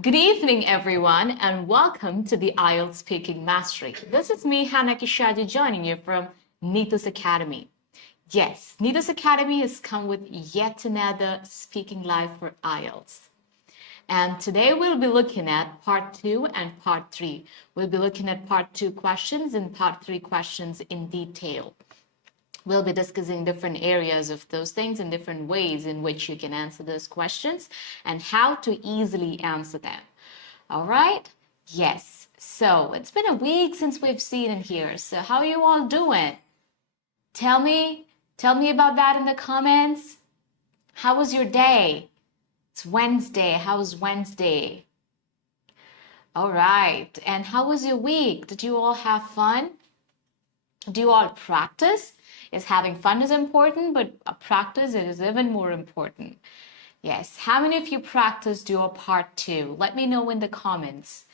Good evening, everyone, and welcome to the IELTS Speaking Mastery. This is me, 𝐻𝐬𝐬𝐢𝐧𝐠 𝐈𝐄𝐻𝐒, joining you from Neethus Academy. Yes, Neethus Academy has come with yet another Speaking Live for IELTS. And today we'll be looking at part 2 and part 3. We'll be looking at part 2 questions and part 3 questions in detail. We'll be discussing different areas of those things and different ways in which you can answer those questions and how to easily answer them. All right? Yes. So it's been a week since we've seen it here. So how are you all doing? Tell me about that in the comments. How was your day? It's Wednesday. How was Wednesday? All right. And how was your week? Did you all have fun? Do you all practice? Yes, having fun is important, but practice is even more important. Yes, how many of you practiced your part 2? Let me know in the comments.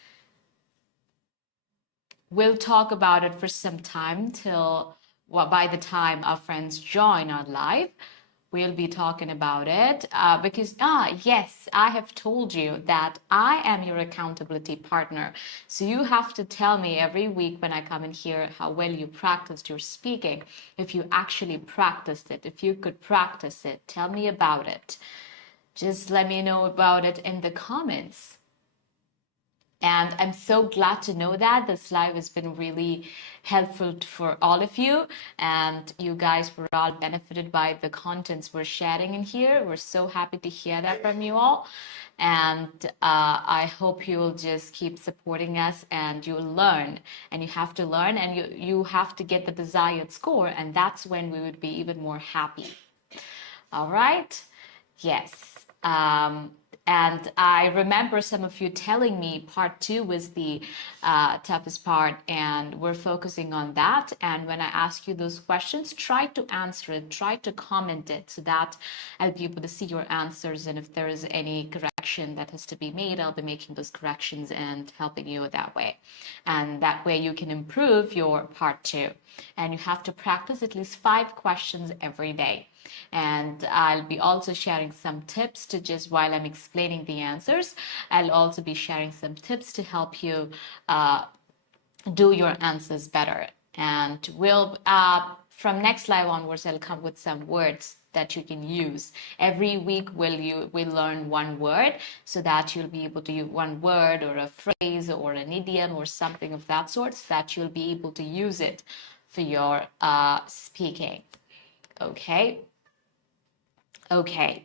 We'll talk about it for some time till, well, by the time our friends join our live, we'll be talking about it because, yes, I have told you that I am your accountability partner. So you have to tell me every week when I come in here how well you practiced your speaking. If you actually practiced it, if you could practice it, tell me about it. Just let me know about it in the comments. And I'm so glad to know that this live has been really helpful for all of you, and you guys were all benefited by the contents we're sharing in here. We're so happy to hear that from you all, and I hope you'll just keep supporting us and you'll learn, and you have to learn, and you have to get the desired score, and that's when we would be even more happy. All right? Yes. And I remember some of you telling me part 2 was the toughest part, and we're focusing on that. And when I ask you those questions, try to answer it, try to comment it so that I'll be able to see your answers. And if there is any correction that has to be made, I'll be making those corrections and helping you that way. And that way you can improve your part 2. And you have to practice at least 5 questions every day. And I'll be also sharing some tips to just while I'm explaining the answers, I'll also be sharing some tips to help you do your answers better. And we'll from next live onwards, I'll come with some words that you can use. Every week we'll learn one word so that you'll be able to use one word or a phrase or an idiom or something of that sort, so that you'll be able to use it for your speaking. Okay. Okay,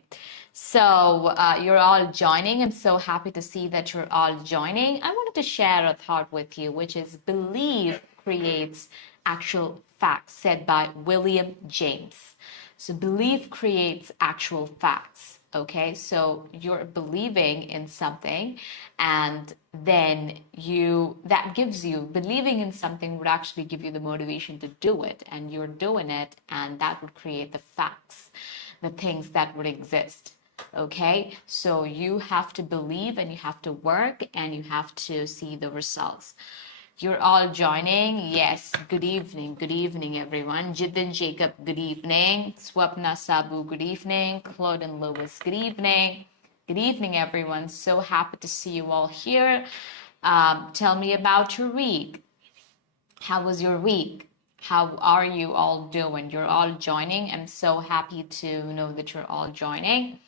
so you're all joining. I'm so happy to see that you're all joining. I wanted to share a thought with you, which is belief creates actual facts, said by William James. So belief creates actual facts. Okay, so you're believing in something, and then that gives you, believing in something would actually give you the motivation to do it, and you're doing it, and that would create the facts, the things that would exist. Okay, so you have to believe and you have to work and you have to see the results. You're all joining. Yes, good evening everyone. Jithin Jacob, good evening. Swapna Sabu, good evening. Claude and Lewis, good evening. Good evening everyone, so happy to see you all here. Tell me about your week. How was your week? How are you all doing? You're all joining. I'm so happy to know that you're all joining.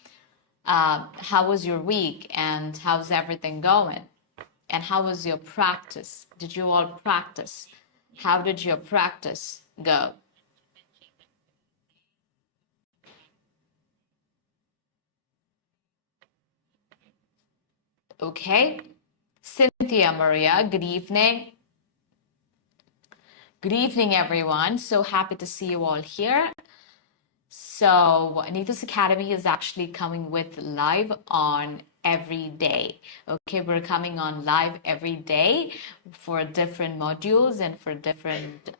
How was your week and how's everything going? And how was your practice? Did you all practice? How did your practice go? Okay. Cynthia Maria, good evening. Good evening, everyone. So happy to see you all here. So Neethus Academy is actually coming with live on every day. Okay, we're coming on live every day for different modules and for different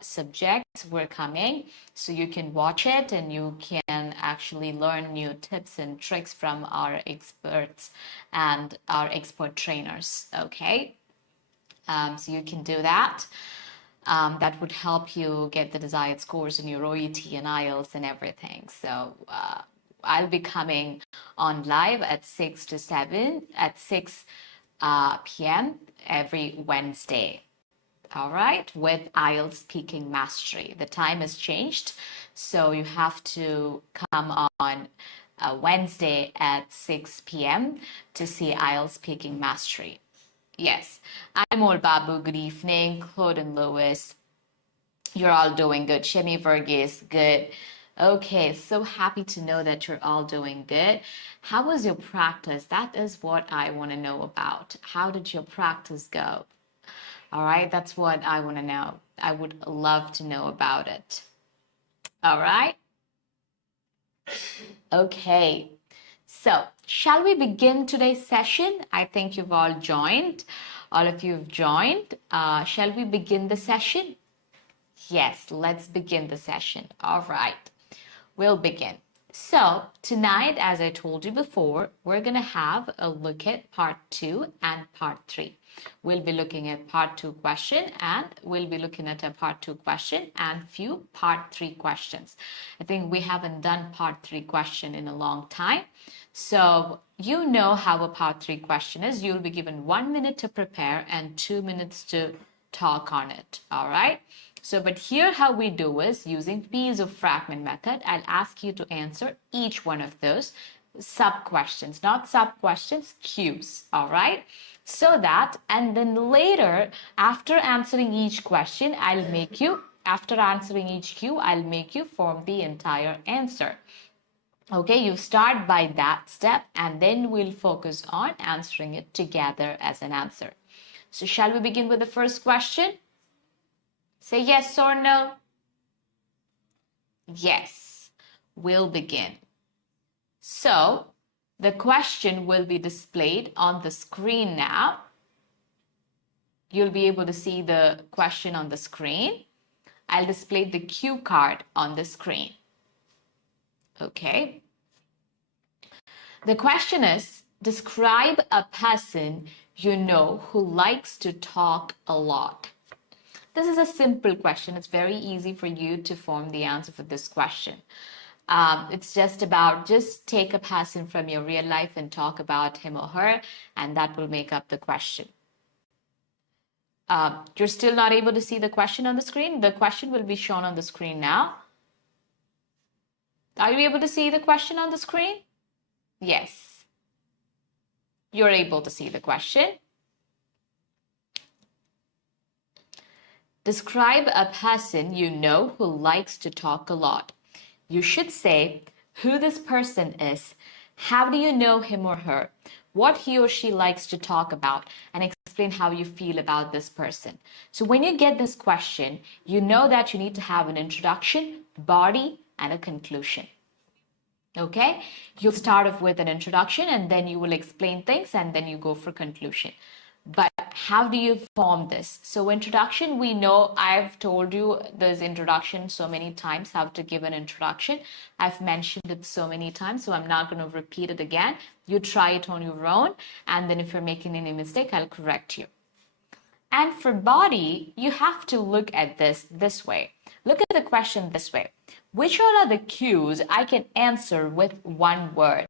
subjects. We're coming, so you can watch it and you can actually learn new tips and tricks from our experts and our expert trainers. Okay, so you can do that. That would help you get the desired scores in your OET and IELTS and everything. So I'll be coming on live at 6 to 7 at 6 p.m. every Wednesday. All right, with IELTS Speaking Mastery. The time has changed, so you have to come on Wednesday at 6 p.m. to see IELTS Speaking Mastery. Yes, I'm Ol Babu. Good evening. Claude and Lewis, you're all doing good. Shemi Verghese, good. Okay, so happy to know that you're all doing good. How was your practice? That is what I want to know about. How did your practice go? All right, that's what I want to know. I would love to know about it. All right. Okay, so shall we begin today's session? I think you've all joined. All of you have joined. Shall we begin the session? Yes, let's begin the session. All right, we'll begin. So tonight, as I told you before, we're going to have a look at part 2 and part 3. We'll be looking at part 2 question and we'll be looking at a part 2 question and few part 3 questions. I think we haven't done part 3 question in a long time. So you know how a part 3 question is. You'll be given 1 minute to prepare and 2 minutes to talk on it. All right. So, but here how we do is using piece of fragment method. I'll ask you to answer each one of those sub questions, not sub questions, cues. All right. So that, and then later, after answering each question, after answering each cue, I'll make you form the entire answer. Okay, you start by that step, and then we'll focus on answering it together as an answer. So shall we begin with the first question? Say yes or no. Yes, we'll begin. So, the question will be displayed on the screen now. You'll be able to see the question on the screen. I'll display the cue card on the screen. Okay. The question is, describe a person you know who likes to talk a lot. This is a simple question. It's very easy for you to form the answer for this question. It's just take a person from your real life and talk about him or her, and that will make up the question. You're still not able to see the question on the screen? The question will be shown on the screen now. Are you able to see the question on the screen? Yes. You're able to see the question. Describe a person you know who likes to talk a lot. You should say who this person is, how do you know him or her, what he or she likes to talk about, and explain how you feel about this person. So when you get this question, you know that you need to have an introduction, body, and a conclusion. Okay? You'll start off with an introduction, and then you will explain things, and then you go for conclusion. But how do you form this? So introduction, we know, I've told you this introduction so many times, how to give an introduction. I've mentioned it so many times, so I'm not going to repeat it again. You try it on your own, and then if you're making any mistake, I'll correct you. And for body, you have to look at this way. Look at the question this way. Which are the cues I can answer with one word?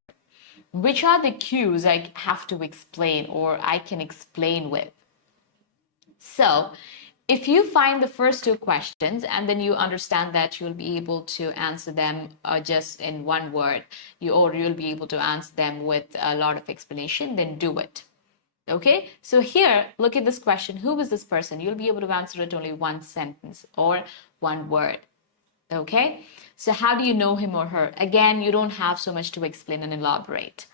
Which are the cues I have to explain or I can explain with? So if you find the first 2 questions and then you understand that you'll be able to answer them just in one word, you'll be able to answer them with a lot of explanation, then do it. Okay, so here, look at this question. Who is this person? You'll be able to answer it only one sentence or one word. Okay, so how do you know him or her? Again, you don't have so much to explain and elaborate.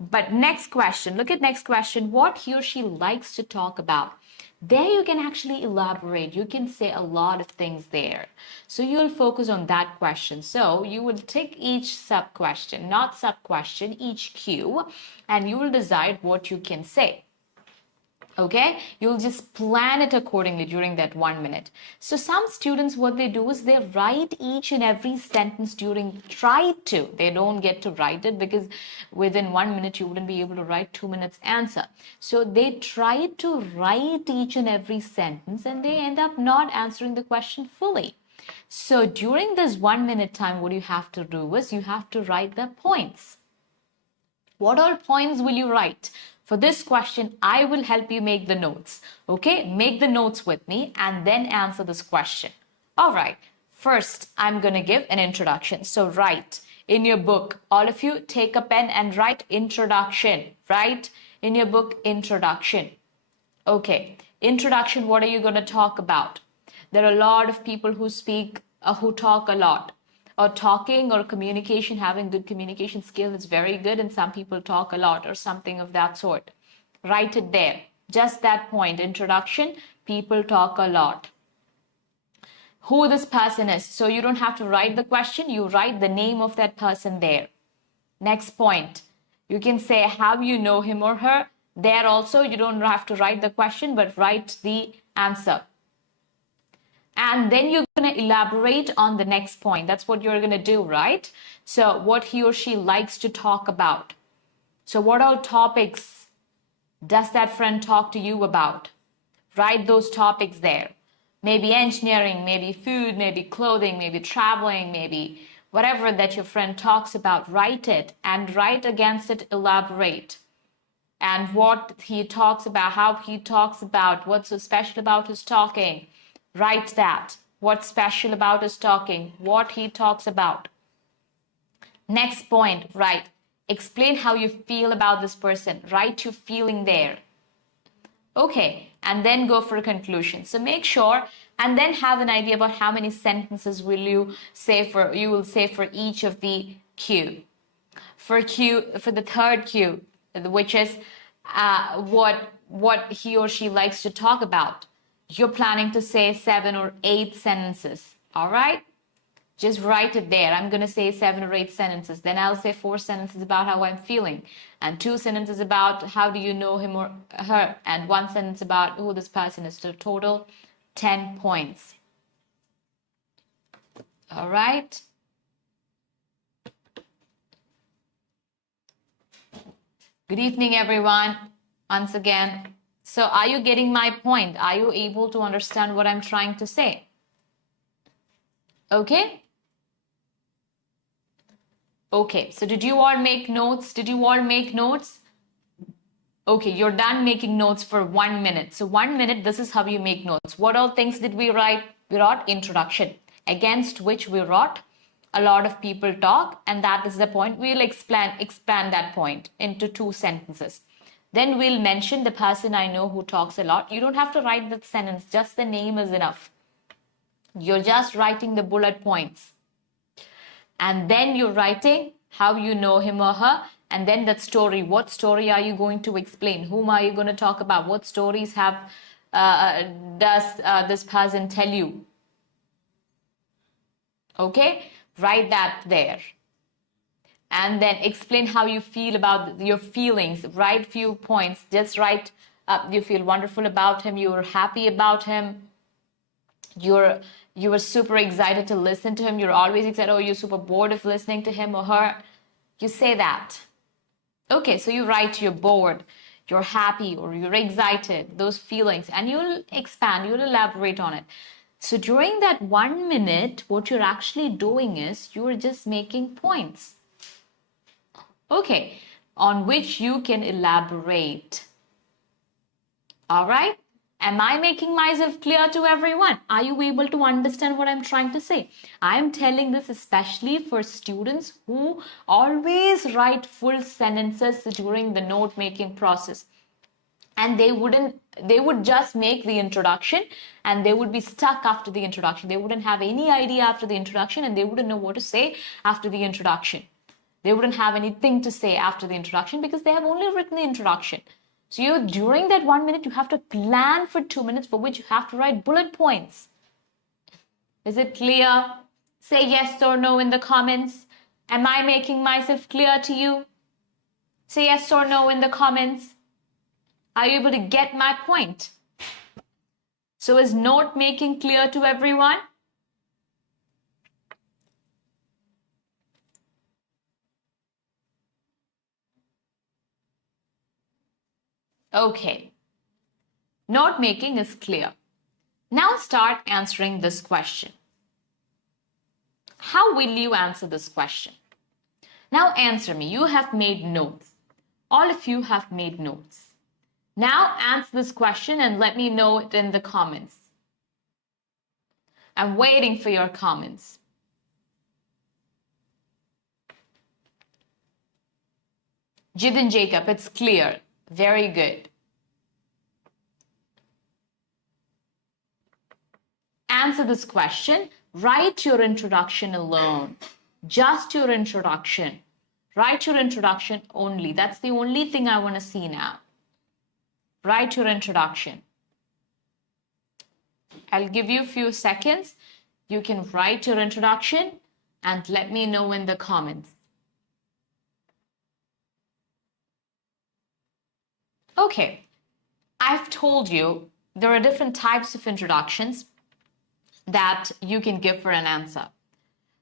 But next question, look at next question. What he or she likes to talk about. There you can actually elaborate. You can say a lot of things there. So you'll focus on that question. So you will take each sub-question, not sub-question, each cue, and you will decide what you can say. Okay, you'll just plan it accordingly during that 1 minute. So some students, what they do is they write each and every sentence they don't get to write it because within 1 minute you wouldn't be able to write 2 minutes answer. So they try to write each and every sentence and they end up not answering the question fully. So during this 1 minute time, what you have to do is you have to write the points. What all points will you write? For this question, I will help you make the notes. Okay, make the notes with me and then answer this question. All right, first, I'm going to give an introduction. So write in your book, all of you take a pen and write introduction. Write in your book, introduction. Okay, introduction, what are you going to talk about? There are a lot of people who speak, who talk a lot. Or talking or communication, having good communication skills is very good, and some people talk a lot or something of that sort. Write it there. Just that point, introduction, people talk a lot. Who this person is. So you don't have to write the question, you write the name of that person there. Next point, you can say how you know him or her. There also, you don't have to write the question, but write the answer. And then you're going to elaborate on the next point. That's what you're going to do, right? So what he or she likes to talk about. So what all topics does that friend talk to you about? Write those topics there. Maybe engineering, maybe food, maybe clothing, maybe traveling, maybe whatever that your friend talks about. Write it and write against it, elaborate. And what he talks about, how he talks about, what's so special about his talking. Write that. What's special about his talking? What he talks about. Next point, write. Explain how you feel about this person. Write your feeling there. Okay, and then go for a conclusion. So make sure, and then have an idea about how many sentences will you say for each of the Q. For the third Q, which is what he or she likes to talk about. You're planning to say 7 or 8 sentences. All right? Just write it there. I'm going to say 7 or 8 sentences. Then I'll say 4 sentences about how I'm feeling. And 2 sentences about how do you know him or her. And 1 sentence about who this person is. So total 10 points. All right? Good evening, everyone. Once again. So are you getting my point? Are you able to understand what I'm trying to say? Okay? Okay, so did you all make notes? Did you all make notes? Okay, you're done making notes for 1 minute. So 1 minute, this is how you make notes. What all things did we write? We wrote introduction, against which we wrote a lot of people talk, and that is the point. We'll expand that point into 2 sentences. Then we'll mention the person I know who talks a lot. You don't have to write that sentence, just the name is enough. You're just writing the bullet points. And then you're writing how you know him or her, and then that story. What story are you going to explain? Whom are you going to talk about? What stories does this person tell you? Okay, write that there. And then explain how you feel about your feelings. Write few points. Just write you feel wonderful about him. You were happy about him. You were super excited to listen to him. You're always excited. Oh, you're super bored of listening to him or her. You say that. Okay, so you write you're bored, you're happy, or you're excited. Those feelings, and you'll expand. You'll elaborate on it. So during that 1 minute, what you're actually doing is you're just making points. Okay, on which you can elaborate. All right? Am I making myself clear to everyone? Are you able to understand what I'm trying to say? I am telling this especially for students who always write full sentences during the note-making process. And they would just make the introduction and they would be stuck after the introduction. They wouldn't have any idea after the introduction and they wouldn't know what to say after the introduction. They wouldn't have anything to say after the introduction because they have only written the introduction. So during that 1 minute, you have to plan for 2 minutes for which you have to write bullet points. Is it clear? Say yes or no in the comments. Am I making myself clear to you? Say yes or no in the comments. Are you able to get my point? So is note making clear to everyone? Okay, note making is clear. Now start answering this question. How will you answer this question? Now answer me. You have made notes. All of you have made notes. Now answer this question and let me know it in the comments. I'm waiting for your comments. Jidin Jacob, it's clear. Very good. Answer this question. Write your introduction alone. Just your introduction. Write your introduction only. That's the only thing I want to see now. Write your introduction. I'll give you a few seconds. You can write your introduction and let me know in the comments. Okay, I've told you there are different types of introductions that you can give for an answer.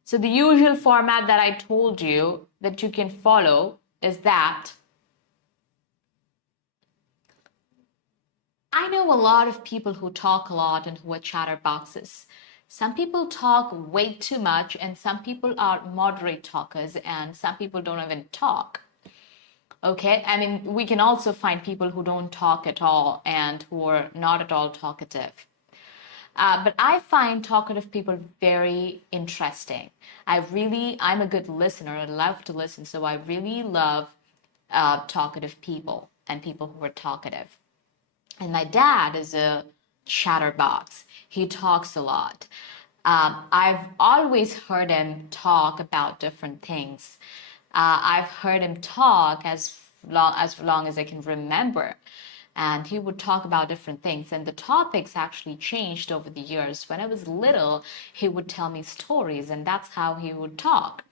So the usual format that I told you that you can follow is that I know a lot of people who talk a lot and who are chatterboxes. Some people talk way too much and some people are moderate talkers and some people don't even talk. Okay, I mean, we can also find people who don't talk at all and who are not at all talkative. But I find talkative people very interesting. I'm a good listener. I love to listen. So I really love talkative people and people who are talkative. And my dad is a chatterbox. He talks a lot. I've always heard him talk about different things. I've heard him talk as long as I can remember. And he would talk about different things. And the topics actually changed over the years. When I was little, he would tell me stories, and that's how he would talk.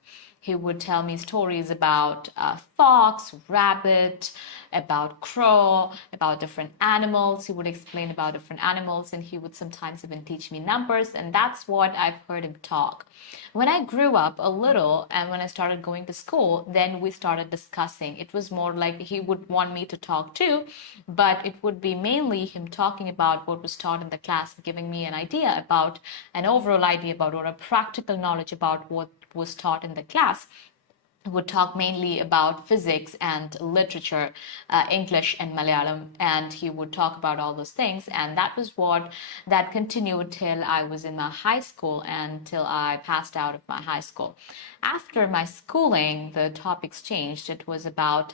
He would tell me stories about fox, rabbit, about crow, about different animals. He would explain about different animals, and he would sometimes even teach me numbers, and that's what I've heard him talk. When I grew up a little and when I started going to school, then we started discussing. It was more like he would want me to talk too, but it would be mainly him talking about what was taught in the class, giving me an overall idea about or a practical knowledge about what was taught in the class. Would talk mainly about physics and literature, English and Malayalam, and he would talk about all those things. And that continued till I was in my high school and till I passed out of my high school. After my schooling, the topics changed. It was about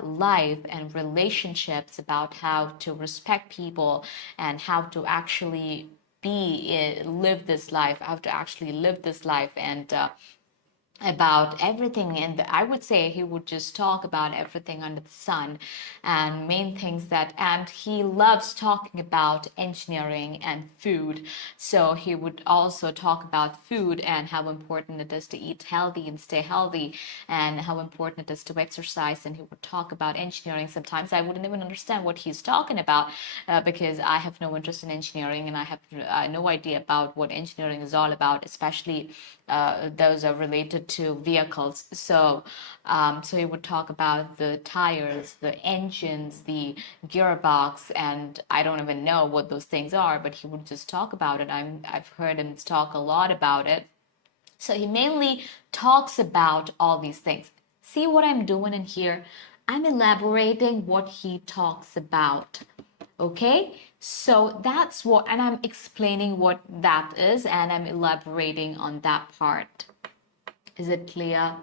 life and relationships, about how to respect people and how to actually live this life, and about everything. And I would say he would just talk about everything under the sun and main things and he loves talking about engineering and food. So he would also talk about food and how important it is to eat healthy and stay healthy and how important it is to exercise. And he would talk about engineering. Sometimes I wouldn't even understand what he's talking about because I have no interest in engineering and I have no idea about what engineering is all about, especially those are related to vehicles. So he would talk about the tires, the engines, the gearbox, and I don't even know what those things are, but he would just talk about it. I've heard him talk a lot about it. So he mainly talks about all these things. See what I'm doing in here? I'm elaborating what he talks about. Okay, so that's what, and I'm explaining what that is, and I'm elaborating on that part. Is it clear?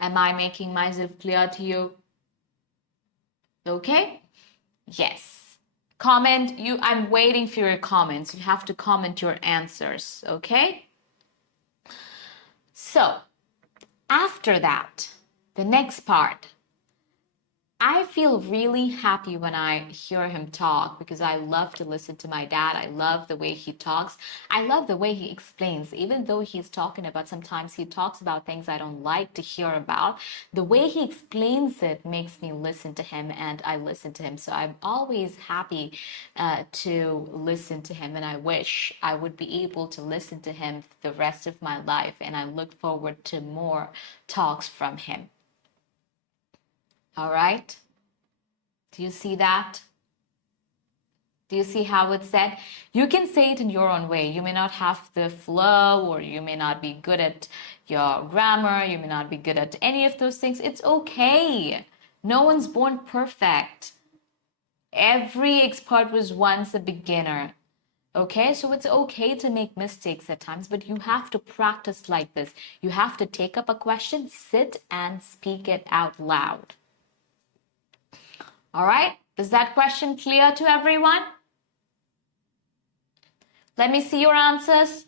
Am I making myself clear to you? Okay, yes. Comment, I'm waiting for your comments. You have to comment your answers, okay? So, after that, the next part, I feel really happy when I hear him talk because I love to listen to my dad. I love the way he talks. I love the way he explains. Even though he's talking about, sometimes he talks about things I don't like to hear about, the way he explains it makes me listen to him and I listen to him. So I'm always happy to listen to him, and I wish I would be able to listen to him the rest of my life, and I look forward to more talks from him. All right. Do you see that? Do you see how it's said? You can say it in your own way. You may not have the flow, or you may not be good at your grammar. You may not be good at any of those things. It's okay. No one's born perfect. Every expert was once a beginner. Okay, so it's okay to make mistakes at times, but you have to practice like this. You have to take up a question, sit and speak it out loud. All right, is that question clear to everyone? Let me see your answers.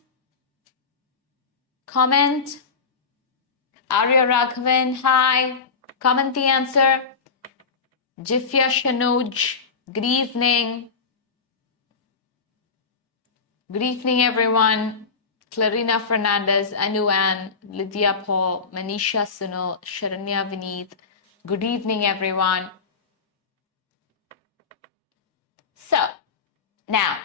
Comment. Arya Raghavan, hi. Comment the answer. Jifya Shanuj, good evening. Good evening, everyone. Clarina Fernandez, Anu Ann, Lydia Paul, Manisha Sunil, Sharanya Vineet. Good evening, everyone. So, now,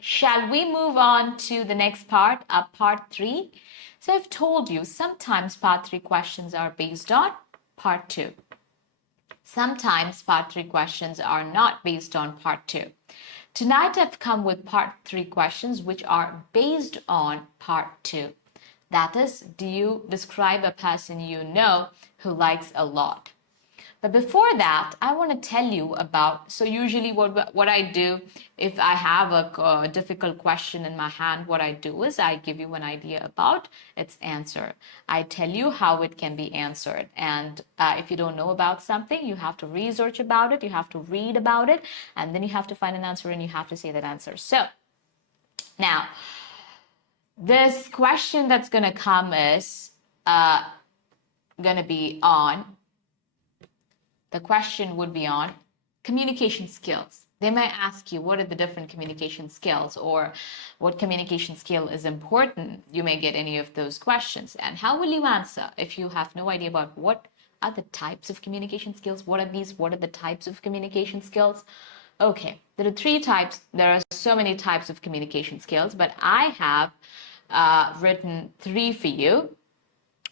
shall we move on to the next part, part 3? So I've told you sometimes part 3 questions are based on part 2. Sometimes part 3 questions are not based on part 2. Tonight I've come with part 3 questions which are based on part 2. That is, do you describe a person you know who likes a lot? But before that, I want to tell you about, so usually what I do, if I have a difficult question in my hand, what I do is I give you an idea about its answer. I tell you how it can be answered. And if you don't know about something, you have to research about it, you have to read about it, and then you have to find an answer and you have to say that answer. So now, this question that's going to come is going to be on, the question would be on communication skills. They might ask you, what are the different communication skills, or what communication skill is important? You may get any of those questions. And how will you answer if you have no idea about what are the types of communication skills? What are these? What are the types of communication skills? Okay, there are 3 types. There are so many types of communication skills, but I have written 3 for you.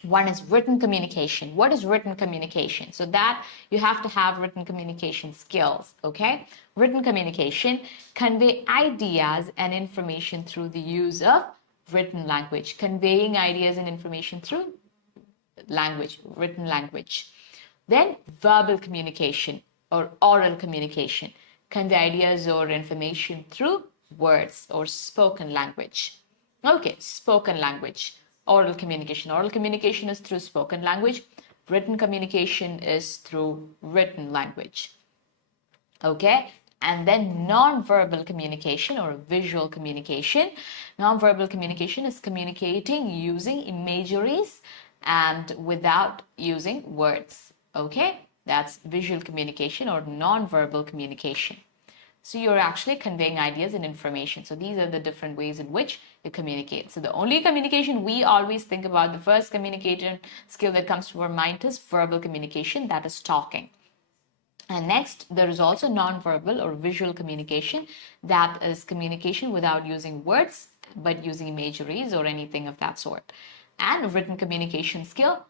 One is written communication. What is written communication? So that you have to have written communication skills, okay? Written communication, convey ideas and information through the use of written language. Conveying ideas and information through language, written language. Then verbal communication or oral communication. Convey ideas or information through words or spoken language. Okay, spoken language. Oral communication. Oral communication is through spoken language. Written communication is through written language. Okay? And then non-verbal communication or visual communication. Non-verbal communication is communicating using imageries and without using words. Okay? That's visual communication or non-verbal communication. So you're actually conveying ideas and information. So these are the different ways in which you communicate. So the only communication we always think about, the first communication skill that comes to our mind is verbal communication, that is talking. And next, there is also non-verbal or visual communication, that is communication without using words, but using imageries or anything of that sort. And written communication skill,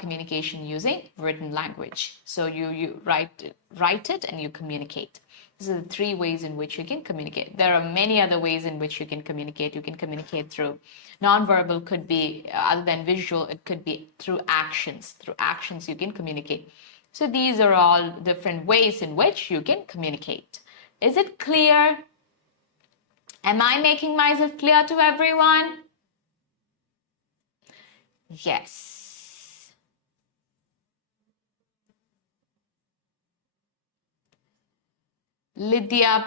communication using written language. So you write it and you communicate. These are the 3 ways in which you can communicate. There are many other ways in which you can communicate. You can communicate through non-verbal, could be other than visual, it could be through actions. Through actions you can communicate. So these are all different ways in which you can communicate. Is it clear? Am I making myself clear to everyone? Yes. Lydia.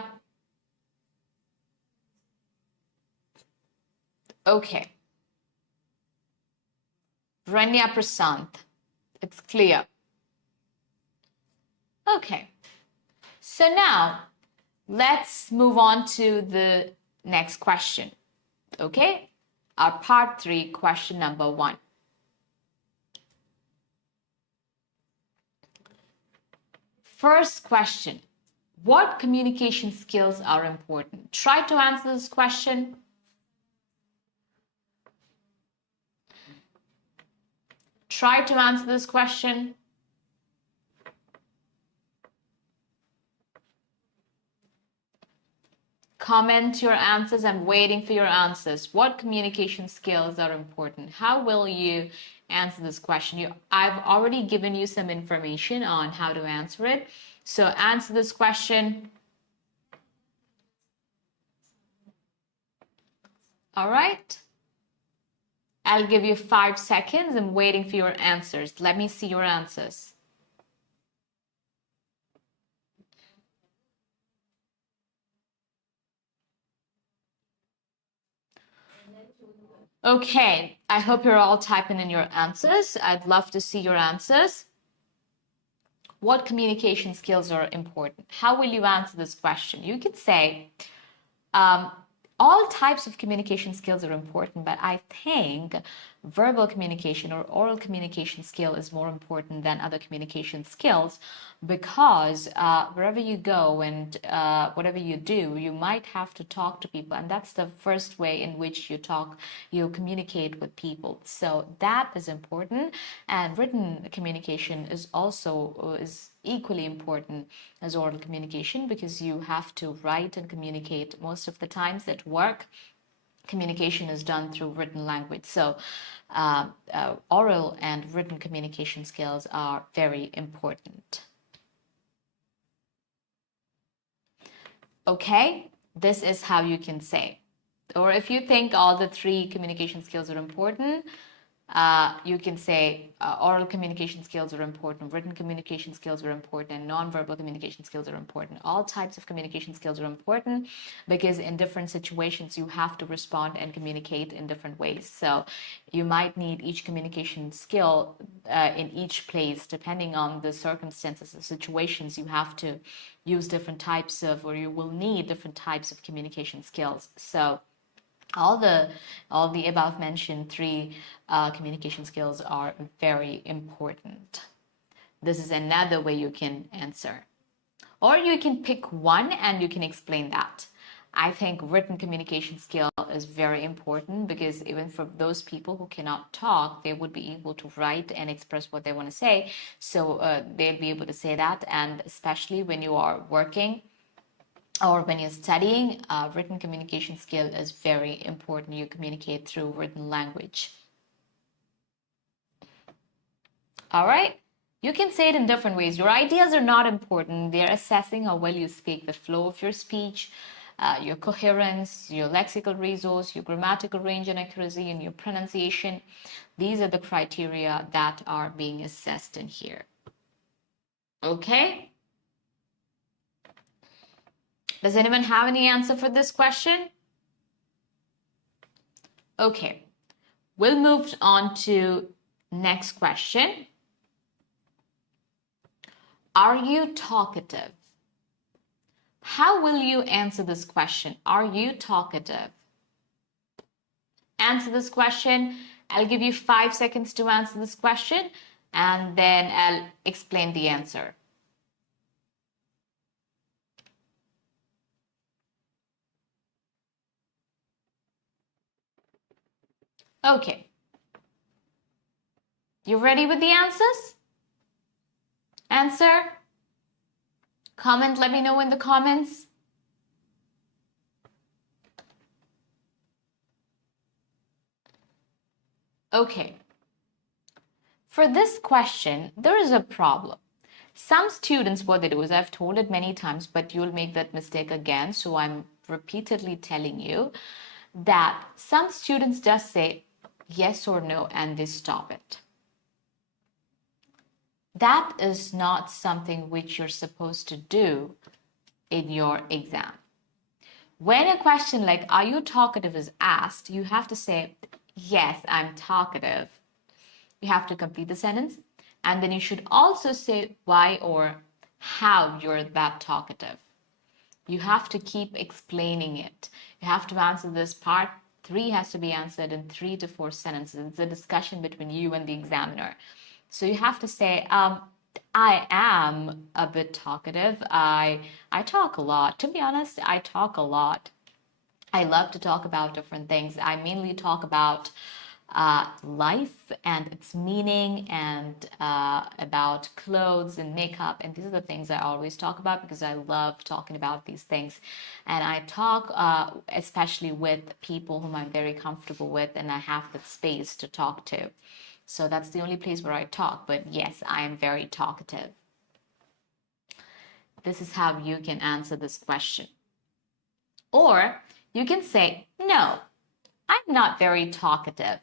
Okay. Rania Prasant. It's clear. Okay. So now let's move on to the next question. Okay? Our part 3, question number 1. First question. What communication skills are important? Try to answer this question. Try to answer this question. Comment your answers. I'm waiting for your answers. What communication skills are important? How will you answer this question? I've already given you some information on how to answer it. So answer this question. All right. I'll give you 5 seconds. I'm waiting for your answers. Let me see your answers. Okay, I hope you're all typing in your answers. I'd love to see your answers. What communication skills are important? How will you answer this question? You could say, all types of communication skills are important, but I think verbal communication or oral communication skill is more important than other communication skills, because wherever you go and whatever you do, you might have to talk to people, and that's the first way in which you communicate with people. So that is important, and written communication is also equally important as oral communication, because you have to write and communicate. Most of the times at work, communication is done through written language. So oral and written communication skills are very important. Okay, this is how you can say. Or if you think all the 3 communication skills are important, you can say oral communication skills are important, written communication skills are important, non-verbal communication skills are important. All types of communication skills are important, because in different situations you have to respond and communicate in different ways. So you might need each communication skill in each place, depending on the circumstances, the situations. You have to use different types of, or you will need different types of communication skills. So all the above mentioned 3 communication skills are very important. This is another way you can answer. Or you can pick one and you can explain that. I think written communication skill is very important, because even for those people who cannot talk, they would be able to write and express what they want to say. So they'll be able to say that, and especially when you are working or when you're studying, written communication skill is very important. You communicate through written language. All right. You can say it in different ways. Your ideas are not important. They're assessing how well you speak, the flow of your speech, your coherence, your lexical resource, your grammatical range and accuracy, and your pronunciation. These are the criteria that are being assessed in here. Okay. Does anyone have any answer for this question? Okay, we'll move on to next question. Are you talkative? How will you answer this question? Are you talkative? Answer this question. I'll give you 5 seconds to answer this question, and then I'll explain the answer. Okay. You ready with the answers? Answer? Comment, let me know in the comments. Okay. For this question, there is a problem. Some students, what they do is, I've told it many times, but you'll make that mistake again, so I'm repeatedly telling you that some students just say yes or no and they stop it. That is not something which you're supposed to do in your exam. When a question like, are you talkative, is asked, you have to say, yes, I'm talkative. You have to complete the sentence, and then you should also say why or how you're that talkative. You have to keep explaining it. You have to answer this part. 3 has to be answered in 3 to 4 sentences. It's a discussion between you and the examiner. So you have to say, I am a bit talkative. I talk a lot. To be honest, I talk a lot. I love to talk about different things. I mainly talk about life and its meaning, and about clothes and makeup. And these are the things I always talk about because I love talking about these things. And I talk especially with people whom I'm very comfortable with and I have that space to talk to. So that's the only place where I talk. But yes, I am very talkative. This is how you can answer this question. Or you can say, no, I'm not very talkative.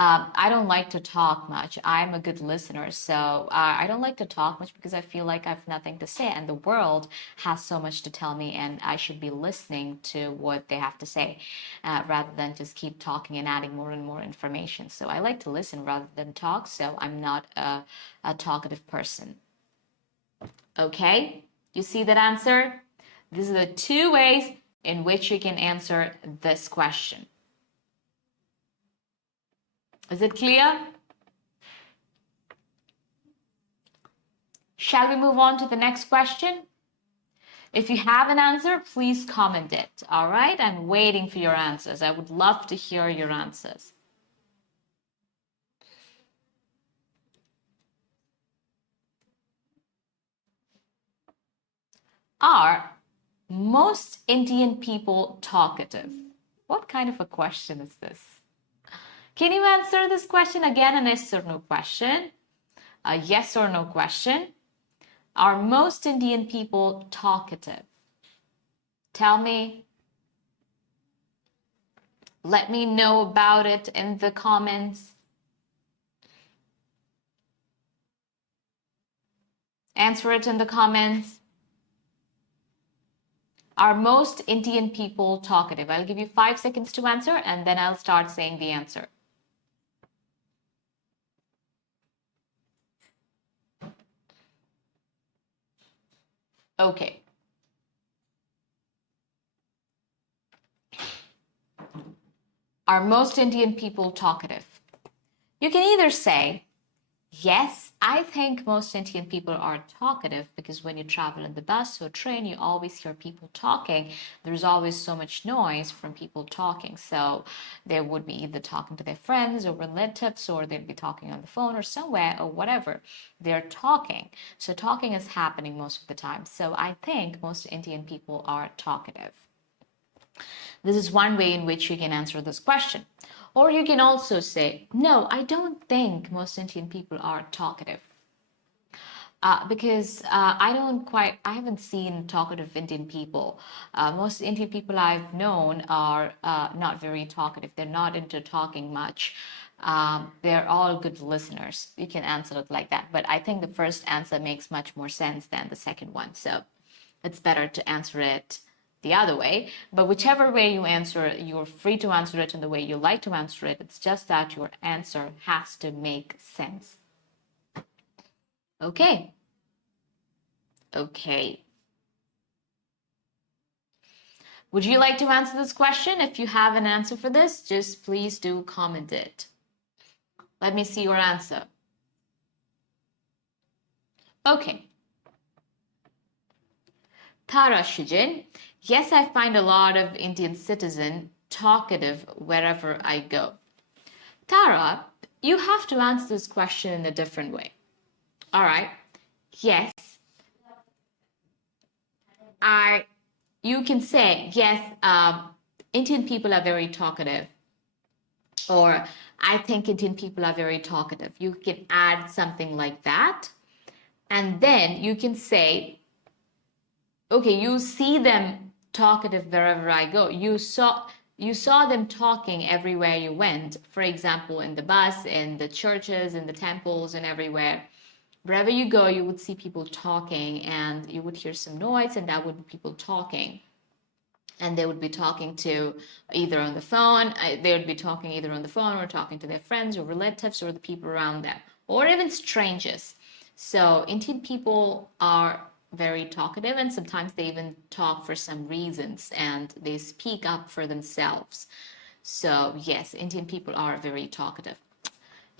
I don't like to talk much. I'm a good listener, so I don't like to talk much because I feel like I have nothing to say, and the world has so much to tell me, and I should be listening to what they have to say rather than just keep talking and adding more and more information. So I like to listen rather than talk, so I'm not a talkative person. Okay, you see that answer? These are the two ways in which you can answer this question. Is it clear? Shall we move on to the next question? If you have an answer, please comment it. All right, I'm waiting for your answers. I would love to hear your answers. Are most Indian people talkative? What kind of a question is this? Can you answer this question again? An yes or no question. A yes or no question. Are most Indian people talkative? Tell me. Let me know about it in the comments. Answer it in the comments. Are most Indian people talkative? I'll give you 5 seconds to answer and then I'll start saying the answer. Okay. Are most Indian people talkative? You can either say, yes, I think most Indian people are talkative because when you travel in the bus or train, you always hear people talking. There's always so much noise from people talking. So they would be either talking to their friends or relatives, or they'd be talking on the phone or somewhere or whatever. They're talking. So talking is happening most of the time. So I think most Indian people are talkative. This is one way in which you can answer this question. Or you can also say, no, I don't think most Indian people are talkative. Because I haven't seen talkative Indian people. Most Indian people I've known are not very talkative. They're not into talking much. They're all good listeners. You can answer it like that. But I think the first answer makes much more sense than the second one. So it's better to answer it the other way. But whichever way you answer it, you're free to answer it in the way you like to answer it. It's just that your answer has to make sense. Okay. Okay. Would you like to answer this question? If you have an answer for this, just please do comment it. Let me see your answer. Okay. Tara Shijin, yes, I find a lot of Indian citizens talkative wherever I go. Tara, you have to answer this question in a different way. All right. Yes. You can say, yes, Indian people are very talkative. Or I think Indian people are very talkative. You can add something like that. And then you can say, okay, you see them talkative wherever I go. You saw them talking everywhere you went. For example, in the bus, in the churches, in the temples, and everywhere. Wherever you go, you would see people talking, and you would hear some noise, and that would be people talking. And they would be talking to either on the phone. They would be talking either on the phone or talking to their friends or relatives or the people around them, or even strangers. So Indian people are very talkative, and sometimes they even talk for some reasons and they speak up for themselves. So yes, Indian people are very talkative.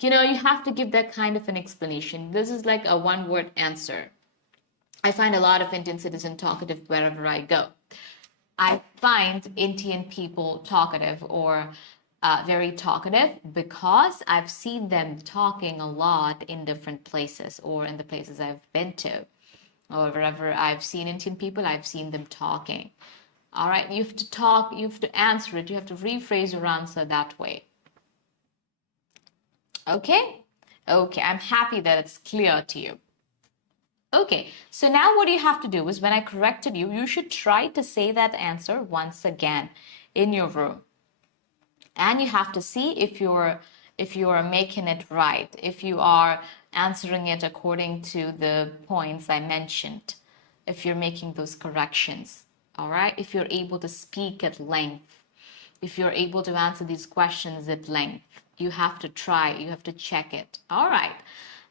You know, you have to give that kind of an explanation. This is like a one-word answer. I find a lot of Indian citizens talkative wherever I go. I find Indian people talkative, or very talkative because I've seen them talking a lot in different places or in the places I've been to or wherever I've seen Indian people, I've seen them talking. All right, you have to talk, you have to answer it, you have to rephrase your answer that way. Okay? Okay, I'm happy that it's clear to you. Okay, so now what you have to do is when I corrected you, you should try to say that answer once again in your room. And you have to see if you're making it right, if you are answering it according to the points I mentioned, if you're making those corrections, all right? If you're able to speak at length, if you're able to answer these questions at length, you have to try, you have to check it, all right?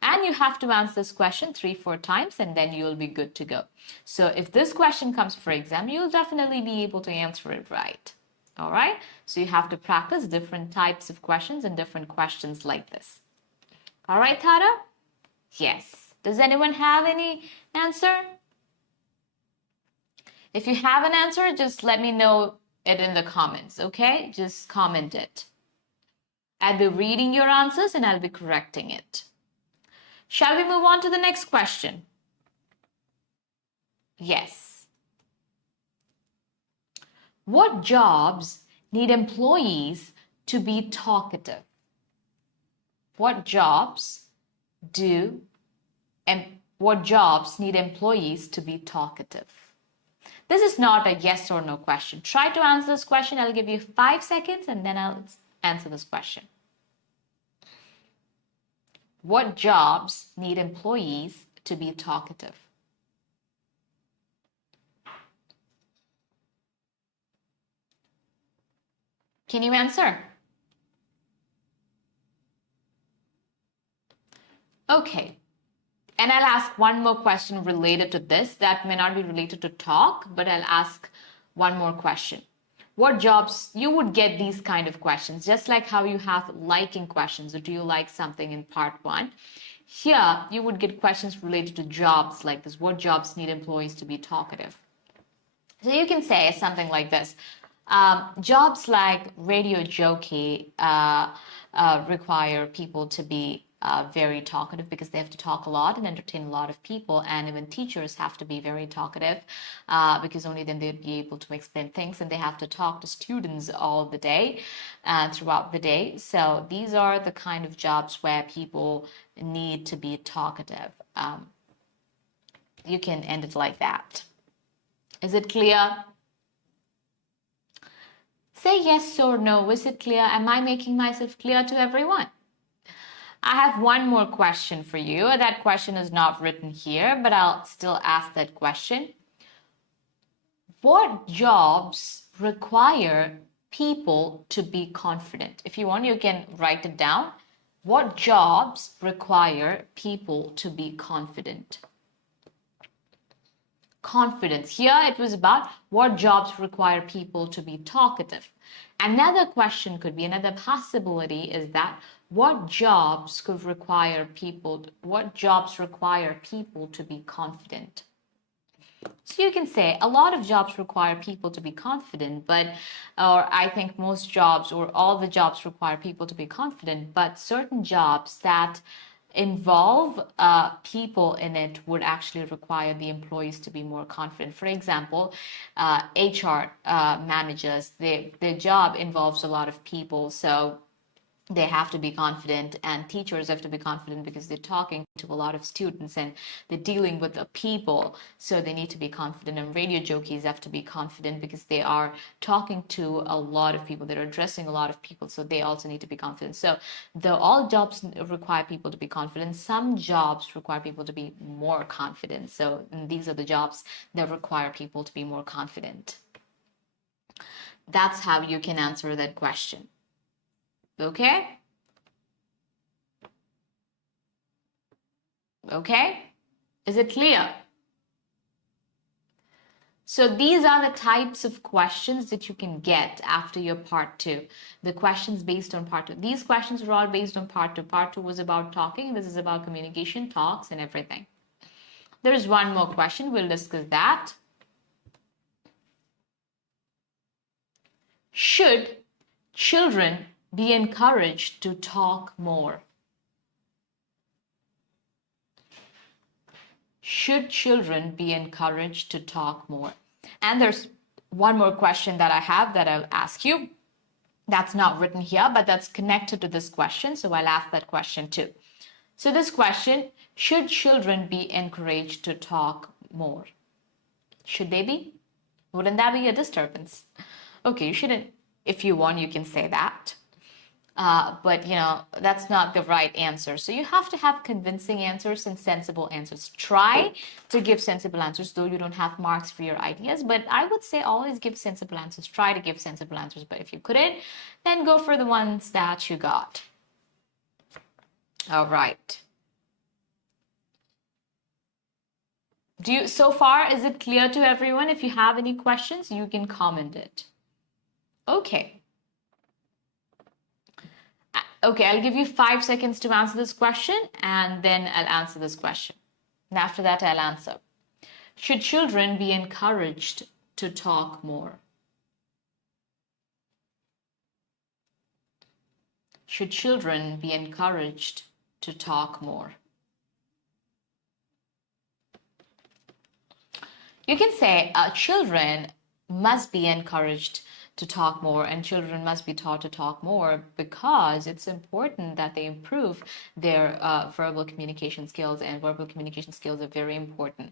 And you have to answer this question 3-4 times and then you'll be good to go. So if this question comes for exam, you'll definitely be able to answer it right. All right, so you have to practice different types of questions and different questions like this. All right, Tara? Yes. Does anyone have any answer? If you have an answer, just let me know it in the comments, okay? Just comment it. I'll be reading your answers and I'll be correcting it. Shall we move on to the next question? Yes. What jobs need employees to be talkative? What jobs need employees to be talkative? This is not a yes or no question. Try to answer this question. I'll give you 5 seconds and then I'll answer this question. What jobs need employees to be talkative? Can you answer? Okay. And I'll ask one more question related to this that may not be related to talk, but I'll ask one more question. What jobs, you would get these kind of questions, just like how you have liking questions, or do you like something in part 1? Here, you would get questions related to jobs like this. What jobs need employees to be talkative? So you can say something like this. Jobs like radio jockey require people to be very talkative because they have to talk a lot and entertain a lot of people, and even teachers have to be very talkative because only then they'd be able to explain things, and they have to talk to students all the day throughout the day. So these are the kind of jobs where people need to be talkative. You can end it like that. Is it clear? Say yes or no. Is it clear? Am I making myself clear to everyone? I have one more question for you. That question is not written here, but I'll still ask that question. What jobs require people to be confident? If you want, you can write it down. What jobs require people to be confident? Confidence. Here it was about what jobs require people to be talkative. Another question could be, another possibility is that what jobs require people to be confident? So you can say a lot of jobs require people to be confident, or I think most jobs or all the jobs require people to be confident, but certain jobs that involve people in it would actually require the employees to be more confident. For example, HR managers, their job involves a lot of people, so they have to be confident, and teachers have to be confident because they're talking to a lot of students and they're dealing with the people, so they need to be confident. And radio jockeys have to be confident because they are talking to a lot of people, they're addressing a lot of people, so they also need to be confident. So all jobs require people to be confident. Some jobs require people to be more confident, so these are the jobs that require people to be more confident. That's how you can answer that question. Okay? Okay? Is it clear? So these are the types of questions that you can get after your part 2. The questions based on part 2. These questions are all based on part 2. Part 2 was about talking. This is about communication, talks, and everything. There is one more question. We'll discuss that. Should children be encouraged to talk more? Should children be encouraged to talk more? And there's one more question that I have that I'll ask you. That's not written here, but that's connected to this question. So I'll ask that question too. So this question, should children be encouraged to talk more? Should they be? Wouldn't that be a disturbance? Okay, you shouldn't. If you want, you can say that. But, that's not the right answer. So you have to have convincing answers and sensible answers. Try to give sensible answers, though you don't have marks for your ideas. But I would say always give sensible answers. Try to give sensible answers. But if you couldn't, then go for the ones that you got. All right. So far, is it clear to everyone? If you have any questions, you can comment it. Okay. Okay, I'll give you 5 seconds to answer this question, and then I'll answer this question. And after that, I'll answer. Should children be encouraged to talk more? Should children be encouraged to talk more? You can say children must be encouraged to talk more, and children must be taught to talk more because it's important that they improve their verbal communication skills, and verbal communication skills are very important.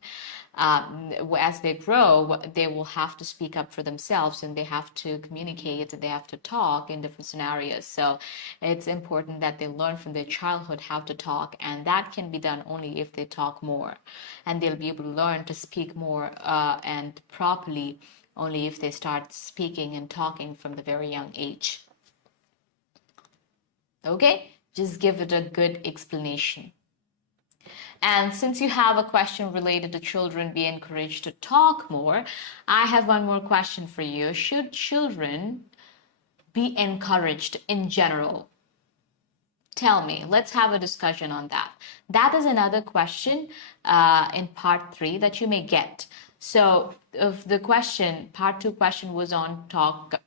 As they grow, they will have to speak up for themselves, and they have to communicate, and they have to talk in different scenarios. So it's important that they learn from their childhood how to talk, and that can be done only if they talk more. And they'll be able to learn to speak more and properly only if they start speaking and talking from the very young age. Okay, just give it a good explanation. And since you have a question related to children be encouraged to talk more, I have one more question for you. Should children be encouraged in general? Tell me, let's have a discussion on that. That is another question in part 3 that you may get. So if the question, part 2 question was on talk,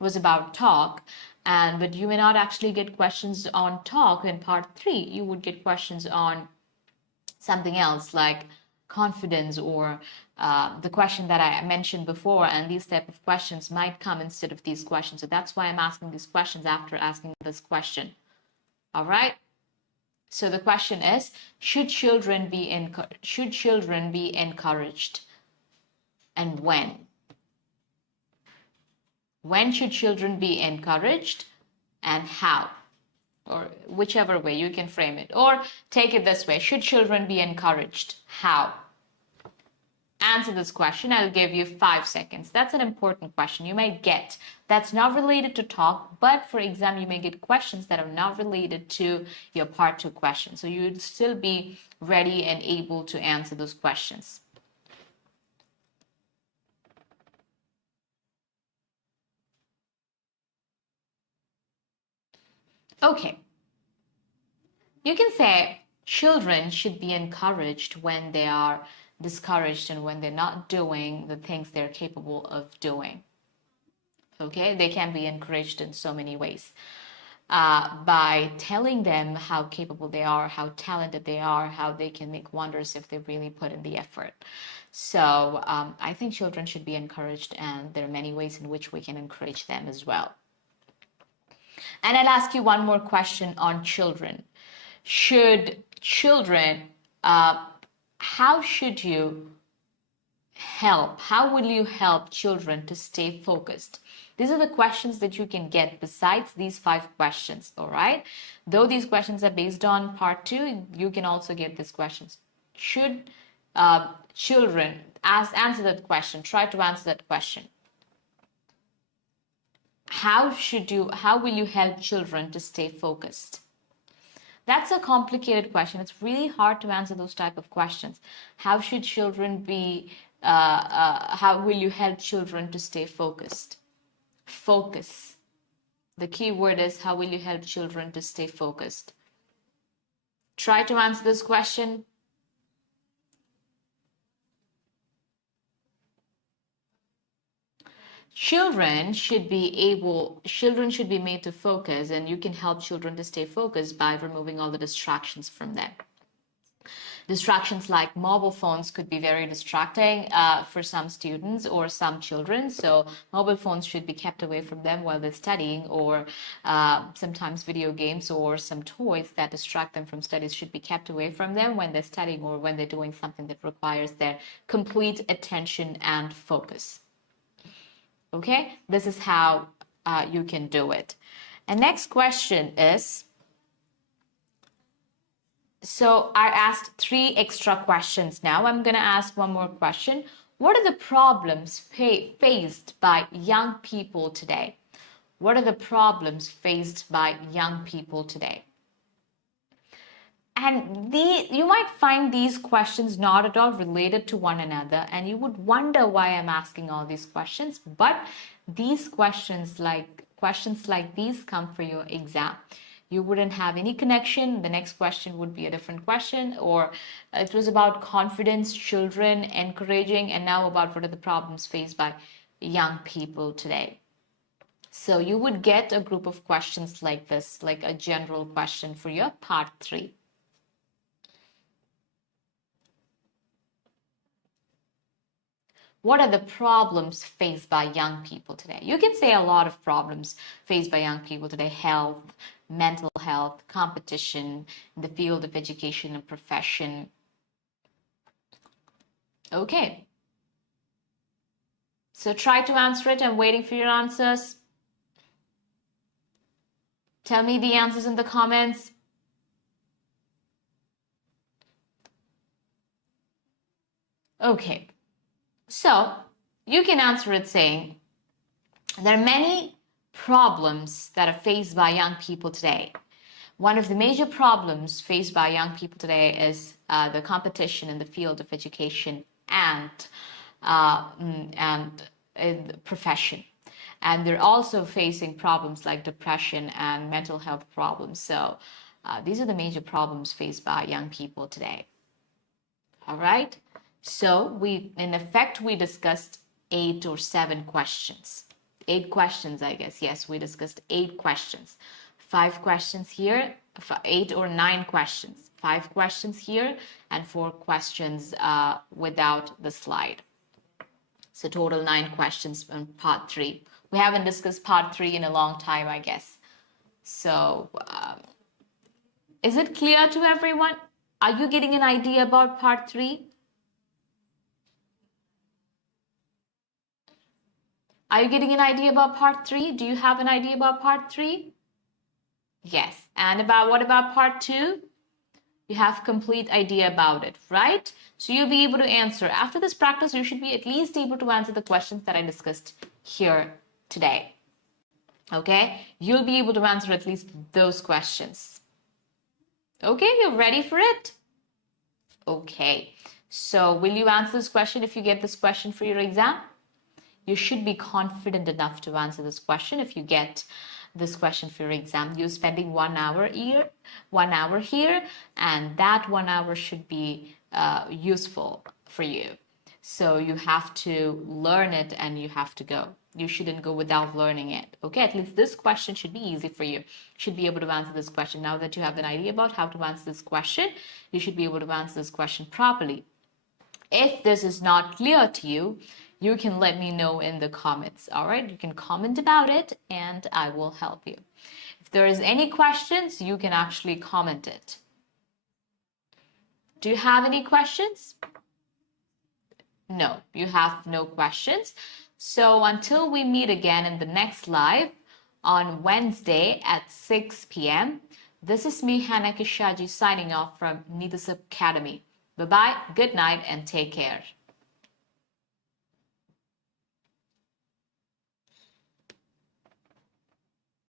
was about talk, but you may not actually get questions on talk in part 3. You would get questions on something else like confidence or the question that I mentioned before, and these type of questions might come instead of these questions. So that's why I'm asking these questions after asking this question. All right. So the question is, should children be encouraged, and when? When should children be encouraged, and how? Or whichever way you can frame it. Or take it this way, should children be encouraged? How? Answer this question. I'll give you 5 seconds. That's an important question you may get. That's not related to talk, but for exam, you may get questions that are not related to your part 2 question. So you'd still be ready and able to answer those questions. Okay. You can say children should be encouraged when they are discouraged and when they're not doing the things they're capable of doing. Okay, they can be encouraged in so many ways. By telling them how capable they are, how talented they are, how they can make wonders if they really put in the effort. So I think children should be encouraged, and there are many ways in which we can encourage them as well. And I'll ask you one more question on children. Should children, how should you help? How will you help children to stay focused? These are the questions that you can get besides these 5 questions, all right? Though these questions are based on part 2, you can also get these questions. Should children, answer that question, try to answer that question. How will you help children to stay focused? That's a complicated question. It's really hard to answer those type of questions. How should children be, how will you help children to stay focused? Focus. The key word is, how will you help children to stay focused? Try to answer this question. children should be made to focus, and you can help children to stay focused by removing all the distractions from them. Distractions like mobile phones could be very distracting for some students or some children. So mobile phones should be kept away from them while they're studying, or sometimes video games or some toys that distract them from studies should be kept away from them when they're studying or when they're doing something that requires their complete attention and focus. Okay, this is how you can do it. And next question is, so I asked 3 extra questions. Now I'm going to ask one more question. What are the problems faced by young people today? What are the problems faced by young people today? And you might find these questions not at all related to one another, and you would wonder why I'm asking all these questions. But these questions like these come for your exam. You wouldn't have any connection. The next question would be a different question, or it was about confidence, children, encouraging, and now about what are the problems faced by young people today. So you would get a group of questions like this, like a general question for your part 3. What are the problems faced by young people today? You can say a lot of problems faced by young people today: health, mental health, competition in the field of education and profession. Okay. So try to answer it. I'm waiting for your answers. Tell me the answers in the comments. Okay. So you can answer it saying, there are many problems that are faced by young people today. One of the major problems faced by young people today is the competition in the field of education and profession. And they're also facing problems like depression and mental health problems. So these are the major problems faced by young people today. All right. So in effect, we discussed 8 or 7 questions. 8 questions, I guess. Yes, we discussed 8 questions. 5 questions here, 8 or 9 questions. 5 questions here and 4 questions without the slide. So total 9 questions on part 3. We haven't discussed part 3 in a long time, I guess. So is it clear to everyone? Are you getting an idea about part 3? Are you getting an idea about part 3? Do you have an idea about part 3? Yes. And what about part 2? You have complete idea about it, right? So you'll be able to answer. After this practice, you should be at least able to answer the questions that I discussed here today. Okay? You'll be able to answer at least those questions. Okay, you're ready for it? Okay. So will you answer this question if you get this question for your exam? You should be confident enough to answer this question if you get this question for your exam. You're spending 1 hour here, and that 1 hour should be useful for you. So you have to learn it and you have to go. You shouldn't go without learning it. Okay, at least this question should be easy for you. You should be able to answer this question. Now that you have an idea about how to answer this question, you should be able to answer this question properly. If this is not clear to you, you can let me know in the comments. All right, you can comment about it and I will help you. If there is any questions, you can actually comment it. Do you have any questions? No, you have no questions. So until we meet again in the next live on Wednesday at 6 p.m., this is me, 𝐻𝐻𝐸𝐺𝐠 signing off from Nidus's Academy. Bye-bye, good night, and take care.